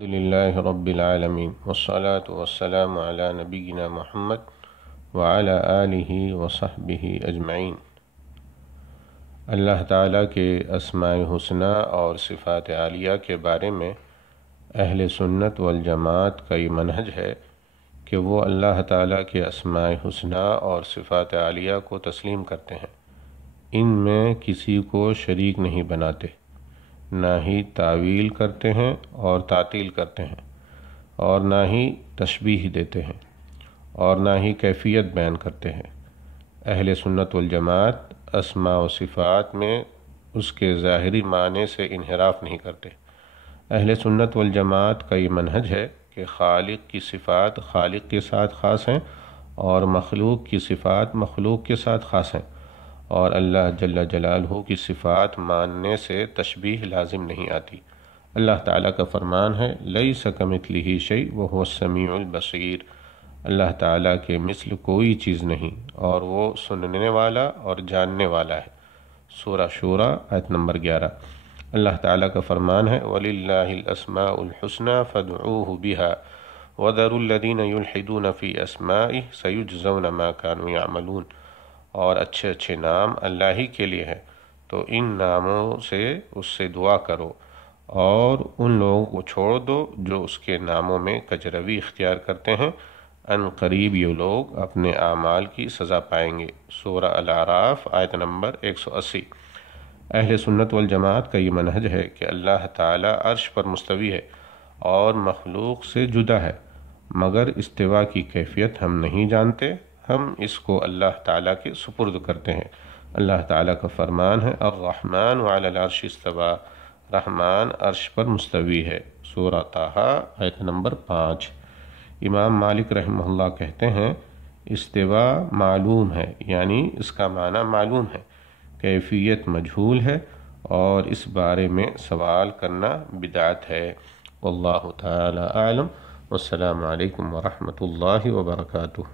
الحمد للہ رب العالمین والصلاة والسلام علی نبینا محمد وعلی آلہ وصحبہ اجمعین۔ اللہ تعالیٰ کے اسماء حسنی اور صفات عالیہ کے بارے میں اہل سنت والجماعت کا یہ منہج ہے کہ وہ اللہ تعالیٰ کے اسماء حسنی اور صفات عالیہ کو تسلیم کرتے ہیں، ان میں کسی کو شریک نہیں بناتے، نہ ہی تعویل کرتے ہیں اور تعطیل کرتے ہیں، اور نہ ہی تشبیہ دیتے ہیں، اور نہ ہی کیفیت بیان کرتے ہیں۔ اہل سنت والجماعت اسماء و صفات میں اس کے ظاہری معنی سے انحراف نہیں کرتے۔ اہل سنت والجماعت کا یہ منہج ہے کہ خالق کی صفات خالق کے ساتھ خاص ہیں اور مخلوق کی صفات مخلوق کے ساتھ خاص ہیں، اور اللہ جل جلالہ کی صفات ماننے سے تشبیہ لازم نہیں آتی۔ اللہ تعالیٰ کا فرمان ہے لیس کمثلہ شیء وہو السمیع البصیر، اللہ تعالیٰ کے مثل کوئی چیز نہیں اور وہ سننے والا اور جاننے والا ہے۔ سورہ شورى آیت نمبر 11۔ اللہ تعالیٰ کا فرمان ہے وَلِلَّهِ الْأَسْمَاءُ الْحُسْنَى فَادْعُوهُ بِهَا وَذَرُوا الَّذِينَ يُلْحِدُونَ فِي أَسْمَائِهِ سَيُجْزَوْنَ مَا كَانُوا يَعْمَلُونَ، اور اچھے نام اللہ ہی کے لیے ہیں، تو ان ناموں سے اس سے دعا کرو اور ان لوگوں کو چھوڑ دو جو اس کے ناموں میں کجروی اختیار کرتے ہیں، ان قریب یہ لوگ اپنے اعمال کی سزا پائیں گے۔ سورہ الاعراف آیت نمبر 180۔ اہل سنت والجماعت کا یہ منہج ہے کہ اللہ تعالیٰ عرش پر مستوی ہے اور مخلوق سے جدا ہے، مگر استوا کی کیفیت ہم نہیں جانتے، ہم اس کو اللہ تعالیٰ کے سپرد کرتے ہیں۔ اللہ تعالیٰ کا فرمان ہے الرحمن علی العرش استوی، رحمان عرش پر مستوی ہے۔ سورہ طٰہٰ آیت نمبر 5۔ امام مالک رحمہ اللہ کہتے ہیں استوا معلوم ہے، یعنی اس کا معنی معلوم ہے، کیفیت مجہول ہے، اور اس بارے میں سوال کرنا بدعت ہے۔ واللہ تعالی اعلم، والسلام علیکم ورحمۃ اللہ وبرکاتہ۔